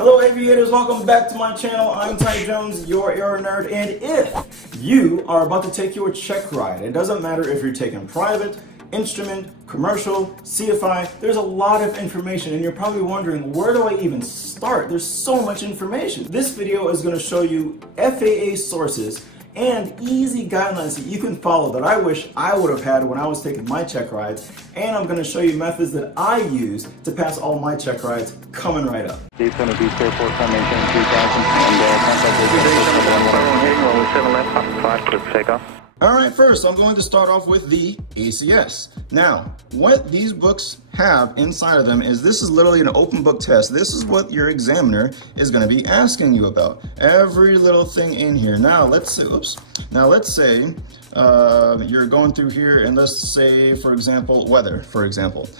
Hello aviators, welcome back to my channel. I'm Ty Jones, your AeroNerd, and if you are about to take your check ride, it doesn't matter if you're taking private, instrument, commercial, CFI, there's a lot of information and you're probably wondering, where do I even start? There's so much information. This video is going to show you FAA sources and easy guidelines that you can follow that I wish I would have had when I was taking my check rides, and I'm going to show you methods that I use to pass all my check rides coming right up. It's going to be Airport time maintain 3000 and contact with 7 left, 5 take off. Alright, first I'm going to start off with the ACS. Now, what these books have inside of them is this is literally an open book test. This is what your examiner is going to be asking you about. Every little thing in here. Now let's say, you're going through here and let's say, for example, weather, for example.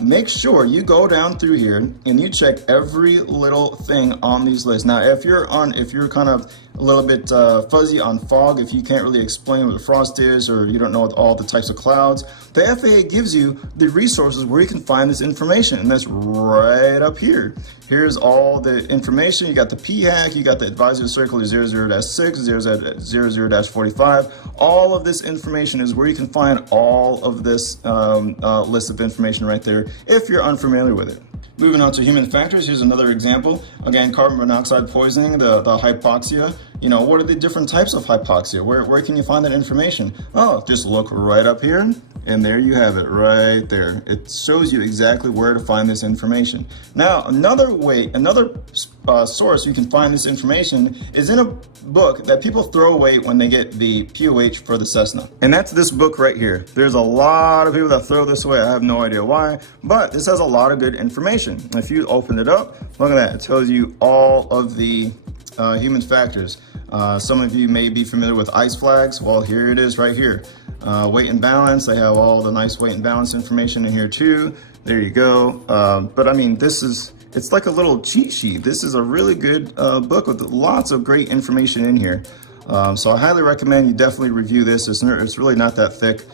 Make sure you go down through here and you check every little thing on these lists. Now, if you're kind of a little bit fuzzy on fog, if you can't really explain what the frost is or you don't know all the types of clouds, the FAA gives you the resources where you can find this information, and that's right up here. Here's all the information. You got the PHAC, you got the advisory circular 00-6, 00-45. All of this information is where you can find all of this list of information right there if you're unfamiliar with it. Moving on to human factors, here's another example. Again, carbon monoxide poisoning, the hypoxia. You know, what are the different types of hypoxia? Where can you find that information? Oh, just look right up here, and there you have it right there. It shows you exactly where to find this information. Now, another source you can find this information is in a book that people throw away when they get the POH for the Cessna. And that's this book right here. There's a lot of people that throw this away. I have no idea why, but this has a lot of good information. If you open it up, look at that. It tells you all of the human factors. Some of you may be familiar with ice flags. Well, here it is right here. Weight and balance. They have all the nice weight and balance information in here too. There you go. But I mean, it's like a little cheat sheet. This is a really good book with lots of great information in here. So I highly recommend you definitely review this. It's really not that thick.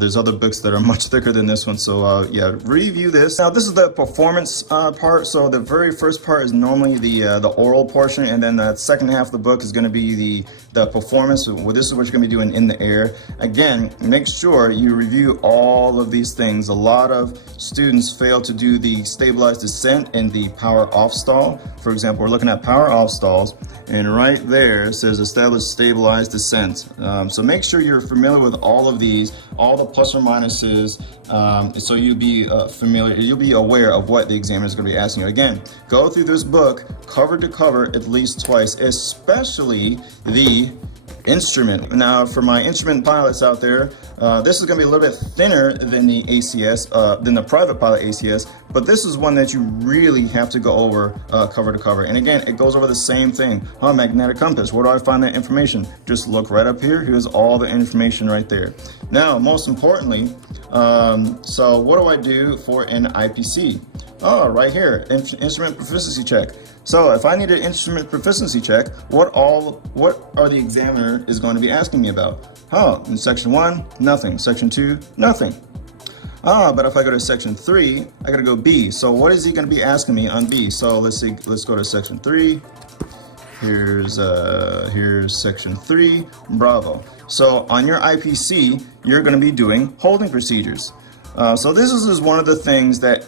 There's other books that are much thicker than this one, so yeah, review this. Now this is the performance part. So the very first part is normally the oral portion, and then the second half of the book is going to be the performance. Well, this is what you're going to be doing in the air. Again, make sure you review all of these things. A lot of students fail to do the stabilized descent and the power off stall. For example, we're looking at power off stalls, and right there it says establish stabilized descent. So make sure you're familiar with all of these, all the plus or minuses, so you'll be aware of what the examiner is going to be asking you. Again, go through this book cover to cover at least twice, especially the instrument. Now, for my instrument pilots out there, this is going to be a little bit thinner than the ACS, than the private pilot ACS, but this is one that you really have to go over cover to cover. And again, it goes over the same thing. Oh, magnetic compass, where do I find that information? Just look right up here. Here's all the information right there. Now, most importantly, so what do I do for an IPC? Oh, right here, instrument proficiency check. So if I need an instrument proficiency check, what are the examiner is going to be asking me about? Oh, in section 1, nothing. Section 2, nothing. Ah, but if I go to section 3, I gotta go B. So what is he gonna be asking me on B? So let's see, let's go to section 3. Here's section 3, bravo. So on your IPC, you're gonna be doing holding procedures. So this is one of the things that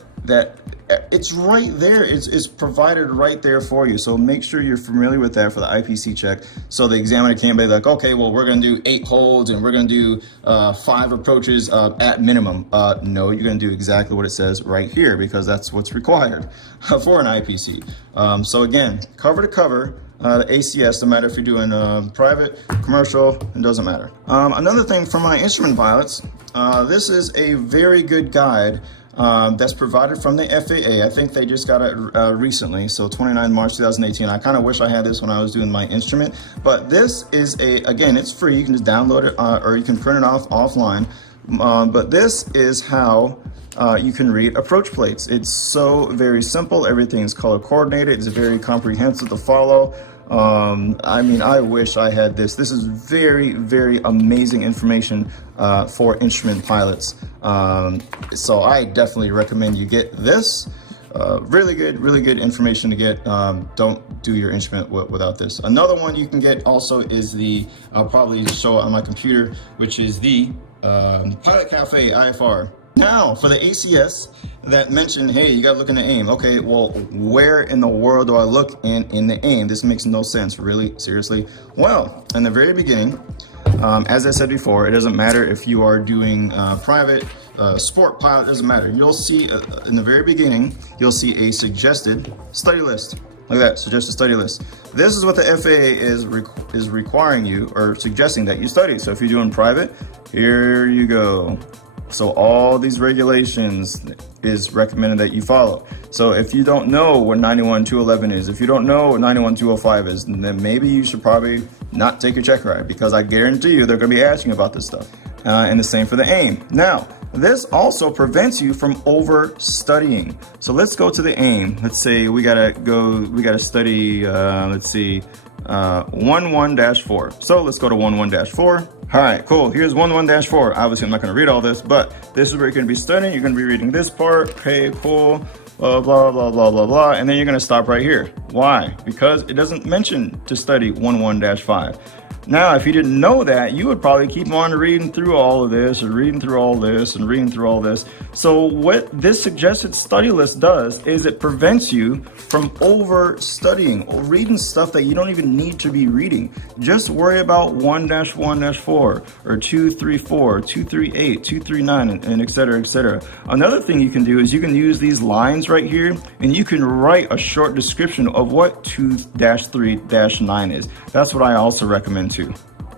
it's right there. It's provided right there for you. So make sure you're familiar with that for the IPC check. So the examiner can't be like, okay, well, we're going to do 8 holds and we're going to do 5 approaches at minimum. No, you're going to do exactly what it says right here because that's what's required for an IPC. So again, cover to cover, the ACS, no matter if you're doing private, commercial, it doesn't matter. Another thing for my instrument pilots, this is a very good guide that's provided from the FAA. I think they just got it recently, so 29 March 2018. I kind of wish I had this when I was doing my instrument, but this is again, it's free. You can just download it or you can print it off offline. But this is how you can read approach plates. It's so very simple. Everything's color coordinated. It's very comprehensive to follow. I mean, I wish I had this. This is very, very amazing information for instrument pilots. So I definitely recommend you get this. really good information to get. Don't do your instrument without this. Another one you can get also is the, I'll probably show it on my computer, which is the Pilot Cafe IFR. Now for the ACS that mentioned, hey, you gotta look in the AIM. Okay, well, where in the world do I look in the AIM? This makes no sense, really, seriously. Well, in the very beginning, as I said before, it doesn't matter if you are doing private, sport pilot, doesn't matter. You'll see in the very beginning, you'll see a suggested study list. Look at that, suggested study list. This is what the FAA is requiring you or suggesting that you study. So if you're doing private, here you go. So all these regulations is recommended that you follow. So if you don't know what 91.211 is, if you don't know what 91.205 is, then maybe you should probably not take your check ride, because I guarantee you they're gonna be asking about this stuff. And the same for the AIM. Now, this also prevents you from over studying. So let's go to the AIM. Let's say we gotta study, let's see, 11-4. So let's go to 11-4. All right, cool. Here's 11-4. Obviously, I'm not going to read all this, but this is where you're going to be studying. You're going to be reading this part. Okay, cool. Blah, blah, blah, blah, blah, blah. And then you're going to stop right here. Why? Because it doesn't mention to study 11-5. Now, if you didn't know that, you would probably keep on reading through all of this and reading through all this and reading through all this. So what this suggested study list does is it prevents you from over studying or reading stuff that you don't even need to be reading. Just worry about 1-1-4 or 234, 238, 239, and et cetera, et cetera. Another thing you can do is you can use these lines right here and you can write a short description of what 2-3-9 is. That's what I also recommend too.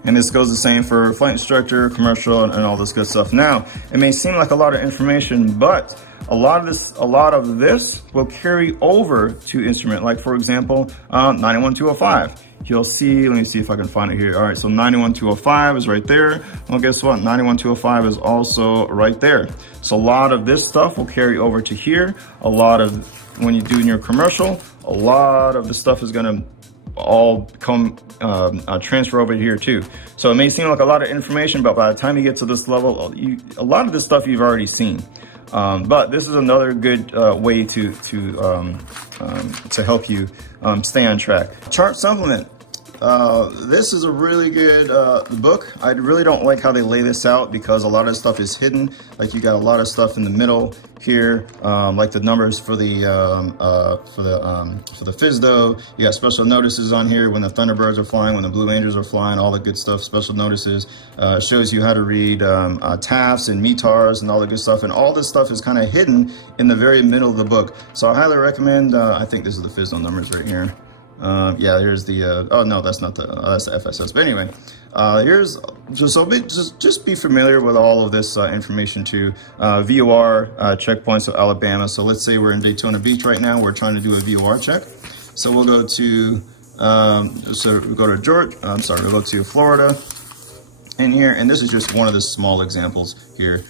And this goes the same for flight instructor, commercial, and all this good stuff. Now, it may seem like a lot of information, but a lot of this will carry over to instrument. Like for example, 91.205. You'll see, let me see if I can find it here. All right, so 91.205 is right there. Well, guess what? 91.205 is also right there. So a lot of this stuff will carry over to here. A lot of, when you do in your commercial, a lot of the stuff is gonna all come transfer over here too. So it may seem like a lot of information, but by the time you get to this level, a lot of this stuff you've already seen. But this is another good way to help you stay on track. Chart supplement. This is a really good book. I really don't like how they lay this out because a lot of stuff is hidden. Like you got a lot of stuff in the middle here, like the numbers for the FSDO. You got special notices on here when the Thunderbirds are flying, when the Blue Angels are flying, all the good stuff. Special notices shows you how to read TAFs and METARs and all the good stuff. And all this stuff is kind of hidden in the very middle of the book. So I highly recommend. I think this is the FSDO numbers right here. Yeah, here's the, oh no, that's not the, that's the FSS. But anyway, here's, just be familiar with all of this information too. VOR checkpoints of Alabama. So let's say we're in Daytona Beach right now. We're trying to do a VOR check. So we'll go to, we'll go to Georgia, we'll go to Florida in here. And this is just one of the small examples here.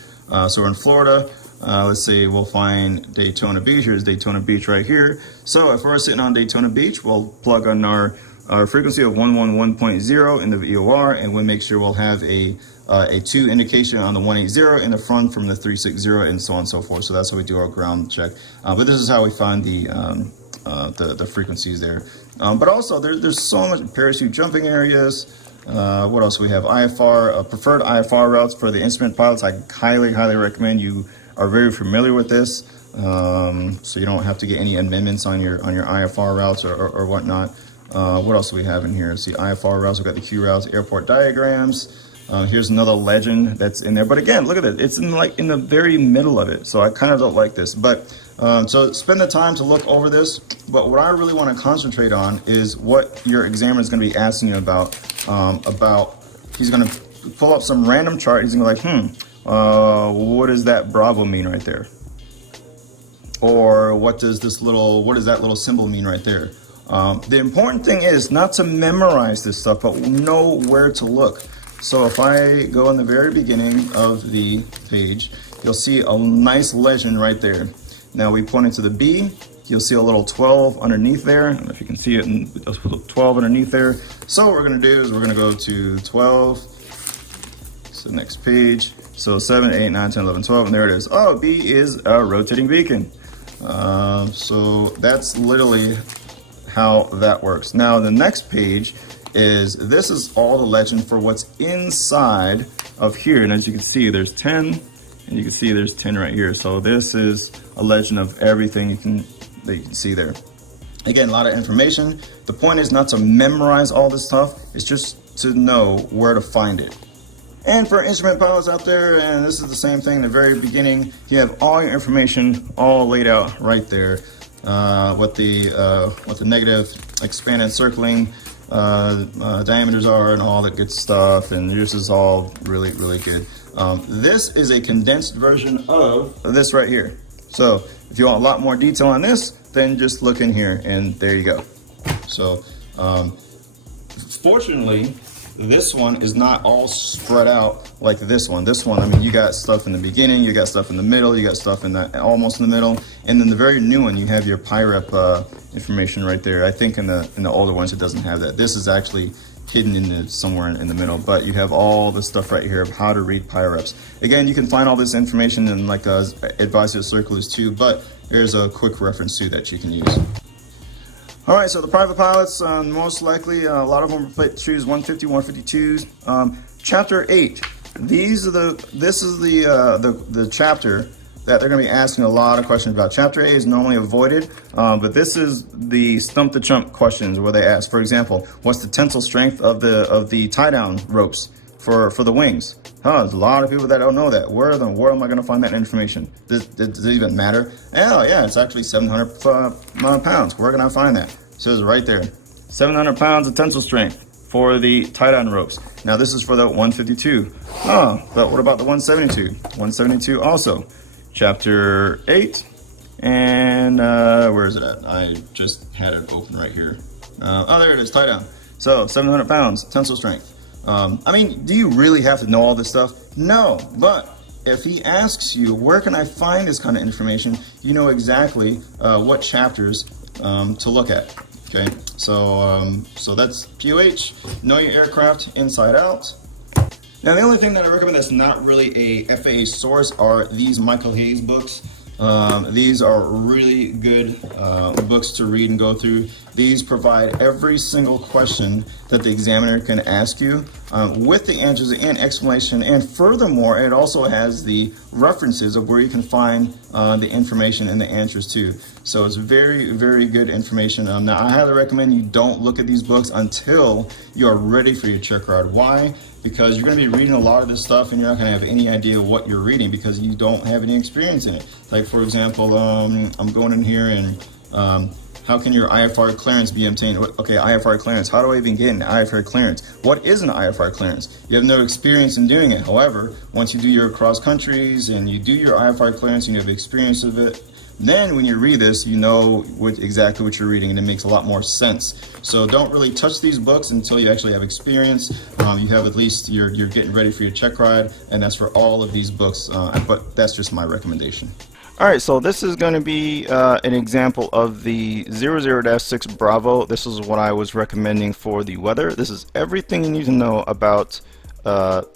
So we're in Florida. Let's say we'll find Daytona Beach. Here's Daytona Beach right here. So if we're sitting on Daytona Beach, we'll plug on our frequency of 111.0 in the VOR, and we'll make sure we'll have a 2 indication on the 180 in the front from the 360 and so on and so forth. So that's how we do our ground check. But this is how we find the frequencies there. But also there's so much parachute jumping areas. What else we have? IFR, preferred IFR routes for the instrument pilots. I highly recommend you are very familiar with this, so you don't have to get any amendments on your IFR routes or whatnot. What else do we have in here? See, IFR routes, we've got the Q routes, airport diagrams. Here's another legend that's in there. But again, look at it. It's in the very middle of it. So I kind of don't like this. But so spend the time to look over this. But what I really want to concentrate on is what your examiner is going to be asking you about. He's going to pull up some random chart. He's going to be like, what does that Bravo mean right there? Or what does that little symbol mean right there? The important thing is not to memorize this stuff, but know where to look. So if I go in the very beginning of the page, you'll see a nice legend right there. Now we point into the B, you'll see a little 12 underneath there. I don't know if you can see it, and let's put 12 underneath there. So what we're gonna do is we're gonna go to 12, so next page. So 7, 8, 9, 10, 11, 12, and there it is. Oh, B is a rotating beacon. So that's literally how that works. Now the next page is, this is all the legend for what's inside of here. And as you can see, there's 10, and you can see there's 10 right here. So this is a legend of everything that you can see there. Again, a lot of information. The point is not to memorize all this stuff, it's just to know where to find it. And for instrument pilots out there, and this is the same thing, the very beginning, you have all your information all laid out right there. What the negative, expanded, circling diameters are, and all that good stuff. And this is all really, really good. This is a condensed version of this right here. So if you want a lot more detail on this, then just look in here, and there you go. So fortunately, this one is not all spread out like this one. This one, I mean, you got stuff in the beginning, you got stuff in the middle, you got stuff in the almost in the middle, and then the very new one, you have your PIREP information right there. I think in the older ones, it doesn't have that. This is actually hidden in somewhere in the middle, but you have all the stuff right here of how to read PIREPs. Again, you can find all this information in like advisory circulars too, but here's a quick reference too that you can use. All right, so the private pilots, most likely, a lot of them choose 150, 152s. Chapter 8, this is the chapter that they're gonna be asking a lot of questions about. Chapter 8 is normally avoided, but this is the stump the chump questions where they ask, for example, what's the tensile strength of the tie-down ropes for the wings? There's a lot of people that don't know that. Where am I going to find that information? Does it even matter? Oh, yeah, it's actually 700 pounds. Where can I find that? It says right there, 700 pounds of tensile strength for the tie-down ropes. Now, this is for the 152. Oh, but what about the 172? 172 also. Chapter 8. And where is it at? I just had it open right here. Oh, there it is, tie-down. So, 700 pounds, tensile strength. I mean, do you really have to know all this stuff? No, but if he asks you, where can I find this kind of information, you know exactly what chapters to look at, okay? So that's POH, know your aircraft inside out. Now, the only thing that I recommend that's not really a FAA source are these Michael Hayes books. These are really good books to read and go through. These provide every single question that the examiner can ask you with the answers and explanation. And furthermore, it also has the references of where you can find the information and the answers too. So it's very, very good information. Now, I highly recommend you don't look at these books until you are ready for your check ride. Why? Because you're going to be reading a lot of this stuff and you're not going to have any idea what you're reading because you don't have any experience in it. Like, for example, I'm going in here and how can your IFR clearance be obtained? Okay, IFR clearance. How do I even get an IFR clearance? What is an IFR clearance? You have no experience in doing it. However, once you do your cross countries and you do your IFR clearance and you have experience of it, then when you read this, you know exactly what you're reading and it makes a lot more sense. So don't really touch these books until you actually have experience. You have at least, you're getting ready for your check ride, and that's for all of these books, but that's just my recommendation. All right, so this is going to be an example of the 00-6 Bravo. This is what I was recommending for the weather. This is everything you need to know about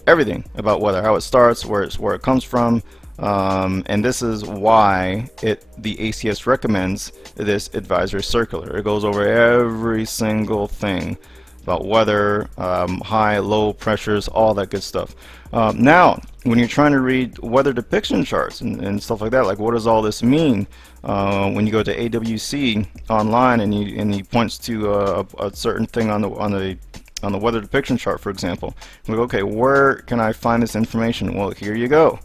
everything about weather, how it starts, where it comes from, and this is why the ACS recommends this advisory circular. It goes over every single thing about weather, high, low pressures, all that good stuff. Now, when you're trying to read weather depiction charts and stuff like that, like what does all this mean? When you go to AWC online and he points to a certain thing on the weather depiction chart, for example, we go, okay, where can I find this information? Well, here you go.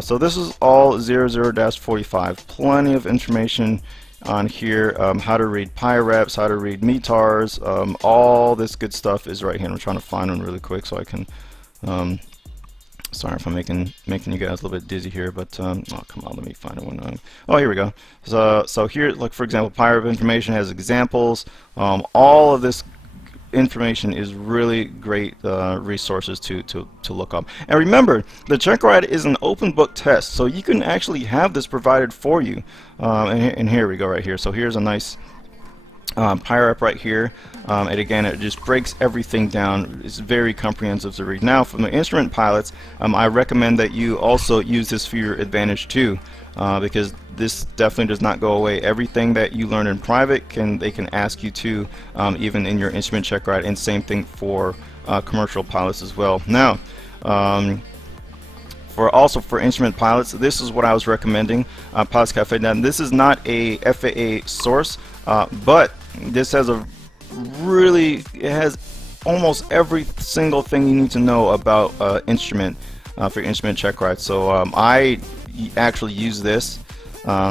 So this is all 00-45. Plenty of information on here, how to read PIREPs, how to read METARs, all this good stuff is right here. I'm trying to find one really quick so I can, sorry if I'm making you guys a little bit dizzy here, but oh, come on, let me find one. Oh, here we go. So here, like for example, PIREP information has examples. All of this information is really great resources to look up. And remember, the Checkride is an open book test, so you can actually have this provided for you. And here we go right here. So here's a nice Pirate right here, and again it just breaks everything down. It's very comprehensive to read. Now from the instrument pilots, I recommend that you also use this for your advantage too, because this definitely does not go away. Everything that you learn in private they can ask you to, even in your instrument check ride, and same thing for commercial pilots as well. Now for instrument pilots, this is what I was recommending, Pilots Cafe. Now this is not a FAA source, but this has it has almost every single thing you need to know about instrument for instrument check ride. So I actually use this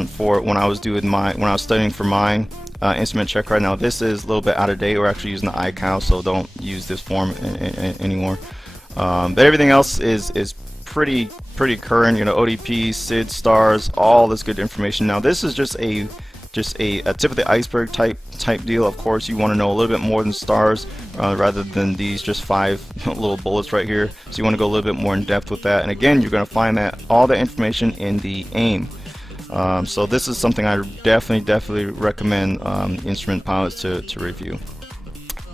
for when I was studying for mine instrument check ride. Now this is a little bit out of date. We're actually using the iCal, so don't use this form anymore. But everything else is pretty current. You know, ODP, SID, stars, all this good information. Now this is just a tip of the iceberg type deal. Of course, you want to know a little bit more than stars, rather than these just 5 little bullets right here. So you want to go a little bit more in depth with that. And again, you're going to find that all the information in the AIM. So this is something I definitely recommend instrument pilots to review.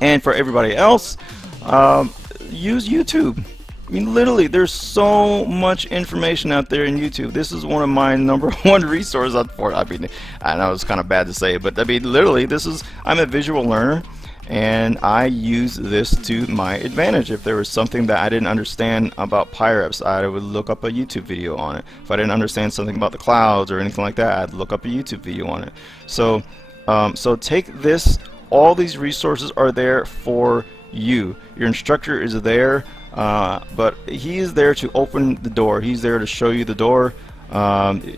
And for everybody else, use YouTube. I mean, literally, there's so much information out there in YouTube. This is one of my #1 resources for it. I mean, I know it's kind of bad to say, but I mean, literally, I'm a visual learner, and I use this to my advantage. If there was something that I didn't understand about PIREPs, I would look up a YouTube video on it. If I didn't understand something about the clouds or anything like that, I'd look up a YouTube video on it. So, so take this. All these resources are there for you. Your instructor is there. But he is there to open the door. He's there to show you the door.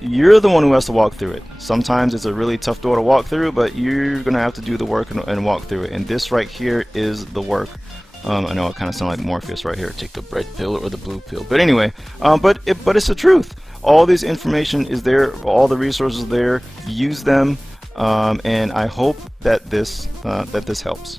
You're the one who has to walk through it. Sometimes it's a really tough door to walk through, but you're gonna have to do the work and walk through it. And this right here is the work. I know I kind of sound like Morpheus right here. Take the red pill or the blue pill. But anyway, but it's the truth. All this information is there. All the resources are there. Use them, and I hope that this helps.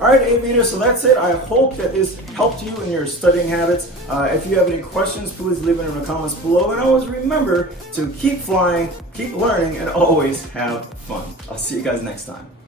Alright, aviators, so that's it. I hope that this helped you in your studying habits. If you have any questions, please leave it in the comments below. And always remember to keep flying, keep learning, and always have fun. I'll see you guys next time.